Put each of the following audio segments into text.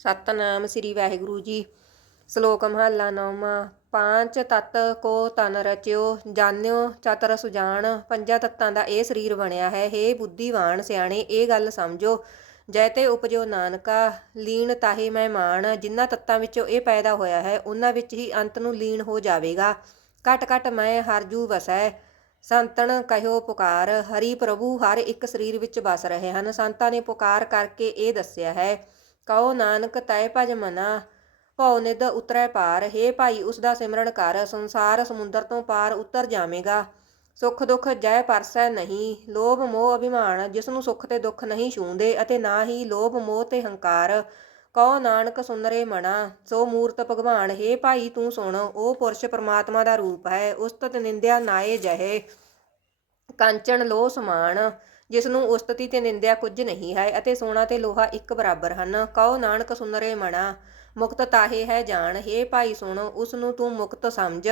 ਸਤਨਾਮ ਸ੍ਰੀ ਵਾਹਿਗੁਰੂ ਜੀ। ਸ਼ਲੋਕ ਮਹੱਲਾ ਨੌਵਾਂ, ਪਾਂਚ ਤਤ ਕੋ ਤਨ ਰਚਿਓ, ਜਾਣਿਓ ਚਤਰ ਸੁਜਾਨ ਪੰਜਾਂ ਤੱਤਾਂ ਦਾ ਇਹ ਸਰੀਰ ਬਣਿਆ ਹੈ। ਹੇ ਬੁੱਧੀਵਾਨ ਸਿਆਣੇ, ਇਹ ਗੱਲ ਸਮਝੋ, ਜੈ ਤੇ ਉਪਜੋ ਨਾਨਕਾ, ਲੀਨ ਤਾਹੀ ਮੈਂ ਮਾਨ ਜਿਨ੍ਹਾਂ ਤੱਤਾਂ ਵਿੱਚੋਂ ਇਹ ਪੈਦਾ ਹੋਇਆ ਹੈ, ਉਹਨਾਂ ਵਿੱਚ ਹੀ ਅੰਤ ਨੂੰ ਲੀਨ ਹੋ ਜਾਵੇਗਾ। ਘਟ ਘਟ ਮੈਂ ਹਰਜੂ ਵਸੈ, ਸੰਤਨ ਕਹਿਓ ਪੁਕਾਰ। ਹਰੀ ਪ੍ਰਭੂ ਹਰ ਇੱਕ ਸਰੀਰ ਵਿੱਚ ਵਸ ਰਹੇ ਹਨ। ਸੰਤਾਂ ਨੇ ਪੁਕਾਰ ਕਰਕੇ ਇਹ ਦੱਸਿਆ ਹੈ ਕਹੋ ਨਾਨਕ ਤੈ ਭਜ ਮਨਾ, ਭਉ ਨਿਦ ਉਤਰੈ ਪਾਰ ਹੇ ਭਾਈ ਉਸ ਦਾ ਸਿਮਰਨ ਕਰ, ਸੰਸਾਰ ਸਮੁੰਦਰ ਤੋਂ ਪਾਰ ਉਤਰ ਜਾਵੇਗਾ। ਸੁਖ ਦੁਖ ਜੈ ਪਰਸੈ ਨਹੀਂ, ਲੋਭ ਮੋਹ ਅਭਿਮਾਨ, ਜਿਸ ਨੂੰ ਸੁਖ ਤੇ ਦੁੱਖ ਨਹੀਂ ਛੂੰਦੇ ਅਤੇ ਨਾ ਹੀ ਲੋਭ ਮੋਹ ਤੇ ਹੰਕਾਰ। ਕਹੋ ਨਾਨਕ ਸੁਨਰੇ ਮਣਾ, ਸੋ ਮੂਰਤ ਭਗਵਾਨ, ਹੇ ਭਾਈ ਤੂੰ ਸੁਣ, ਉਹ ਪੁਰਸ਼ ਪਰਮਾਤਮਾ ਦਾ ਰੂਪ ਹੈ, ਉਸਤਤ ਨਿੰਦਿਆ ਨਾਏ ਜਹੇ, ਕੰਚਨ ਲੋ ਸਮਾਨ। ਜਿਸ ਨੂੰ ਉਸਤਤੀ ਤੇ ਨਿੰਦਿਆ ਕੁਝ ਨਹੀਂ ਹੈ ਅਤੇ ਸੋਨਾ ਤੇ ਲੋਹਾ ਇੱਕ ਬਰਾਬਰ ਹਨ। ਕਹੋ, ਨਾਨਕ ਸੁਨਰੇ ਮਣਾ, ਮੁਕਤ ਤਾਹੇ ਹੈ ਜਾਣ। ਹੇ ਭਾਈ ਸੁਣ, ਉਸ ਨੂੰ ਤੂੰ ਮੁਕਤ ਸਮਝ।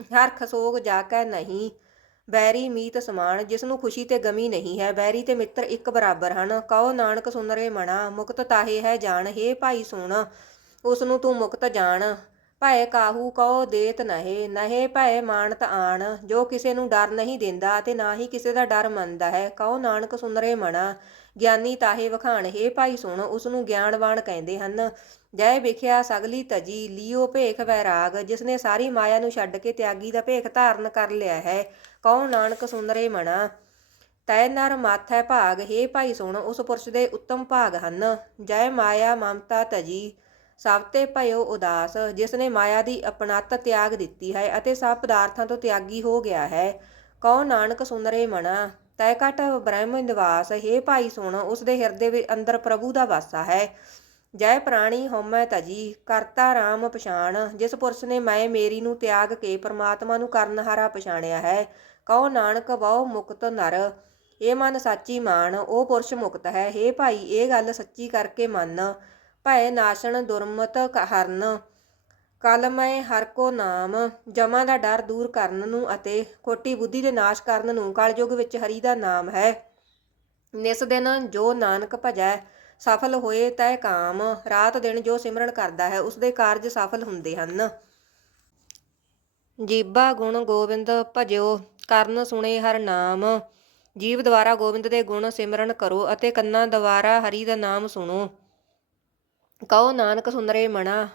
ਹਰ ਖਸੋਗ ਜਾ ਕੈ ਨਹੀਂ। ਬੈਰੀ ਮੀਤ ਸਮਾਨ, ਜਿਸ ਨੂੰ ਖੁਸ਼ੀ ਤੇ ਗਮੀ ਨਹੀਂ ਹੈ। ਬੈਰੀ ਤੇ ਮਿੱਤਰ ਇੱਕ ਬਰਾਬਰ ਹਨ। ਕਹੋ, ਨਾਨਕ ਸੁਨਰੇ ਮਣਾ, ਮੁਕਤ ਤਾਹੇ ਹੈ ਜਾਣ। ਹੇ ਭਾਈ ਸੁਣ, ਉਸ ਨੂੰ ਤੂੰ ਮੁਕਤ ਜਾਣ। ਭੈ ਕਾਹੂ ਕਹੋ ਦੇਤ ਨਹਿ, ਨਹੇ ਭੈ ਮਾਨਤ ਆਣ। ਜੋ ਕਿਸੇ ਨੂੰ ਡਰ ਨਹੀਂ ਦਿੰਦਾ ਤੇ ਨਾ ਹੀ ਕਿਸੇ ਦਾ ਡਰ ਮੰਨਦਾ ਹੈ ਕਹੋ ਨਾਨਕ ਸੁਨਰੇ ਮਣਾ। ਗਿਆਨੀ ਤਾਹੇ ਵਖਾਣ, ਹੇ ਭਾਈ ਸੁਣ ਉਸ ਨੂੰ ਗਿਆਨਵਾਨ ਕਹਿੰਦੇ ਹਨ, ਜੈ ਵਿਖਿਆ ਸਗਲੀ ਤਜੀ ਲਿਓ ਭੇਖ ਵੈਰਾਗ ਜਿਸ ਨੇ ਸਾਰੀ ਮਾਇਆ ਨੂੰ ਛੱਡ ਕੇ ਤਿਆਗੀ ਦਾ ਭੇਖ ਧਾਰਨ ਕਰ ਲਿਆ ਹੈ ਕਹੋ ਨਾਨਕ ਸੁਨਰੇ ਮਣਾ। ਤੈ ਨਰ ਮਾਥੈ ਭਾਗ, ਹੇ ਭਾਈ ਸੁਣ, ਉਸ ਪੁਰਸ਼ ਦੇ ਉੱਤਮ ਭਾਗ ਹਨ। ਜੈ ਮਾਇਆ ਮਮਤਾ ਤਜੀ ਸਭ ਤੇ ਭਇਓ ਉਦਾਸ, ਜਿਸ ਨੇ ਮਾਇਆ ਦੀ ਅਪਣਤ ਤਿਆਗ ਦਿੱਤੀ ਹੈ ਅਤੇ ਸਭ ਪਦਾਰਥਾਂ ਤੋਂ ਤਿਆਗੀ ਹੋ ਗਿਆ ਹੈ। ਕਹੋ ਨਾਨਕ ਸੁਨਰੇ ਮਣਾ, ਤੈ ਘਟ ਬ੍ਰਹਮ ਨਿਵਾਸ, ਹੇ ਭਾਈ ਸੁਣ, ਉਸ ਦੇ ਹਿਰਦੇ ਵਿੱਚ ਅੰਦਰ ਪ੍ਰਭੂ ਦਾ ਵਾਸਾ ਹੈ। ਜੈ ਪ੍ਰਾਣੀ ਹਉਮੈ ਤਜੀ, ਕਰਤਾ ਰਾਮ ਪਛਾਣ, ਜਿਸ ਪੁਰਸ਼ ਨੇ ਮੈਂ ਮੇਰੀ ਨੂੰ ਤਿਆਗ ਕੇ ਪ੍ਰਮਾਤਮਾ ਨੂੰ ਕਰਨਹਾਰਾ ਪਛਾਣਿਆ ਹੈ। ਕਹੋ ਨਾਨਕ ਬਹੁ ਮੁਕਤ ਨਰ, ਇਹ ਮਨ ਸਾਚੀ ਮਾਨ ਉਹ ਪੁਰਸ਼ ਮੁਕਤ ਹੈ। ਹੇ ਭਾਈ, ਇਹ ਗੱਲ ਸੱਚੀ ਕਰਕੇ ਮੰਨ ਭੈ ਨਾਸ਼ਣ ਦੁਰਮਤ ਹਰਨ ਕਲ ਹਰ ਕੋ ਨਾਮ, ਜਮਾਂ ਦਾ ਡਰ ਦੂਰ ਕਰਨ ਨੂੰ ਅਤੇ ਖੋਟੀ ਬੁੱਧੀ ਦੇ ਨਾਸ਼ ਕਰਨ ਨੂੰ ਕਲਯੁਗ ਵਿੱਚ ਹਰੀ ਦਾ ਨਾਮ ਹੈ। ਨਿਸ ਦਿਨ ਜੋ ਨਾਨਕ ਭਜੈ, ਸਫਲ ਹੋਏ ਤੈ ਕਾਮ, ਰਾਤ ਦਿਨ ਜੋ ਸਿਮਰਨ ਕਰਦਾ ਹੈ ਉਸ ਦੇ ਕਾਰਜ ਸਫਲ ਹੁੰਦੇ ਹਨ। ਜੀਬਾ ਗੁਣ ਗੋਬਿੰਦ ਭਜਿਓ, ਕਰਨ ਸੁਣੇ ਹਰ ਨਾਮ। ਜੀਵ ਦੁਆਰਾ ਗੋਬਿੰਦ ਦੇ ਗੁਣ ਸਿਮਰਨ ਕਰੋ ਅਤੇ ਕੰਨਾਂ ਦੁਆਰਾ ਹਰੀ ਦਾ ਨਾਮ ਸੁਣੋ। ਕਹੋ ਨਾਨਕ ਸੁੰਦਰੇ ਮਣਾ,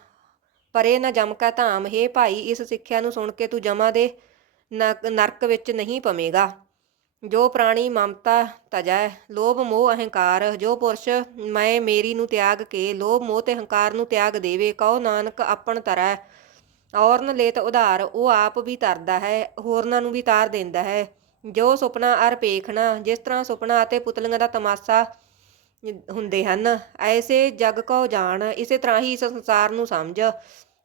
ਪਰੇ ਨਾ ਜਮ ਕਾ ਧਾਮ। ਹੈ ਭਾਈ, ਇਸ ਸਿੱਖਿਆ ਨੂੰ ਸੁਣ ਕੇ ਤੂੰ ਜਮਾ ਦੇ ਨਰਕ ਵਿੱਚ ਨਹੀਂ ਪਵੇਂਗਾ। ਜੋ ਪ੍ਰਾਣੀ ਮਮਤਾ ਤਜੈ, ਲੋਭ ਮੋਹ ਅਹੰਕਾਰ। ਜੋ ਪੁਰਸ਼ ਮੈਂ ਮੇਰੀ ਨੂੰ ਤਿਆਗ ਕੇ, ਲੋਭ ਮੋਹ ਤੇ ਅਹੰਕਾਰ ਨੂੰ ਤਿਆਗ ਦੇਵੇ, ਕਹੋ ਨਾਨਕ ਆਪਣ ਤਰੈ। ਔਰਨ ਲੇਤ ਉਧਾਰ, ਉਹ ਆਪ ਵੀ ਤਰਦਾ ਹੈ, ਹੋਰਨਾਂ ਨੂੰ ਵੀ ਤਾਰ ਦਿੰਦਾ ਹੈ। ਜੋ ਸੁਪਨਾ ਅਰ ਪੇਖਣਾ ਜਿਸ ਤਰ੍ਹਾਂ ਸੁਪਨਾ ਅਤੇ ਪੁਤਲੀਆਂ ਦਾ ਤਮਾਸ਼ਾ ਹੁੰਦੇ ਹਨ। ਐਸੇ ਜਗ ਕੋ ਜਾਣ, ਇਸੇ ਤਰ੍ਹਾਂ ਹੀ ਇਸ ਸੰਸਾਰ ਨੂੰ ਸਮਝ।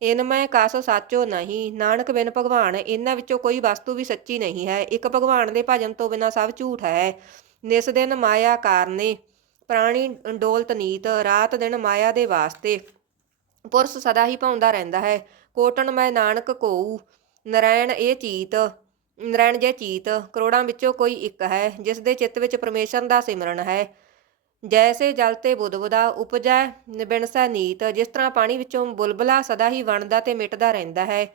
ਇਨ ਮੈਂ ਕਸ ਸਾਚੋ ਨਹੀਂ। ਨਾਨਕ ਬਿਨ ਭਗਵਾਨ ਇਹਨਾਂ ਵਿੱਚੋਂ ਕੋਈ ਵਸਤੂ ਵੀ ਸੱਚੀ ਨਹੀਂ ਹੈ। ਇੱਕ ਭਗਵਾਨ ਦੇ ਭਜਨ ਤੋਂ ਬਿਨਾ ਸਭ ਝੂਠ ਹੈ। ਨਿਸ ਦਿਨ ਮਾਇਆ ਕਾਰਨੇ, ਪ੍ਰਾਣੀ ਡੋਲਤ ਨੀਤ, ਰਾਤ ਦਿਨ ਮਾਇਆ ਦੇ ਵਾਸਤੇ। ਪੁਰਸ਼ ਸਦਾ ਹੀ ਪਾਉਂਦਾ ਰਹਿੰਦਾ ਹੈ। ਕੋਟਣ ਮੈਂ ਨਾਨਕ ਕੋਊ ਨਰਾਇਣ ਇਹ ਚੀਤ ਨਰਾਇਣ ਜੇ ਚੀਤ, ਕਰੋੜਾਂ ਵਿੱਚੋਂ ਕੋਈ ਇੱਕ ਹੈ। ਜਿਸ ਦੇ ਚਿੱਤ ਵਿੱਚ ਪਰਮੇਸ਼ਰ ਦਾ ਸਿਮਰਨ ਹੈ। ਜੈਸੇ ਜਲ ਤੇ ਬੁਦਬੁਦਾ ਉਪਜੈ, ਨਿਬਿਣਸੈ ਨੀਤ। ਜਿਸ ਤਰ੍ਹਾਂ ਪਾਣੀ ਵਿੱਚੋਂ ਬੁਲਬੁਲਾ ਸਦਾ ਹੀ ਵਣਦਾ ਤੇ ਮਿਟਦਾ ਰਹਿੰਦਾ ਹੈ,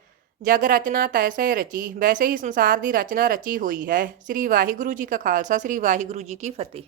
ਜਗ ਰਚਨਾ ਤੈਸੇ ਰਚੀ, ਵੈਸੇ ਹੀ ਸੰਸਾਰ ਦੀ ਰਚਨਾ ਰਚੀ ਹੋਈ ਹੈ। ਸ੍ਰੀ ਵਾਹਿਗੁਰੂ ਜੀ ਕਾ ਖਾਲਸਾ, ਸ੍ਰੀ ਵਾਹਿਗੁਰੂ ਜੀ ਕੀ ਫਤਿਹ।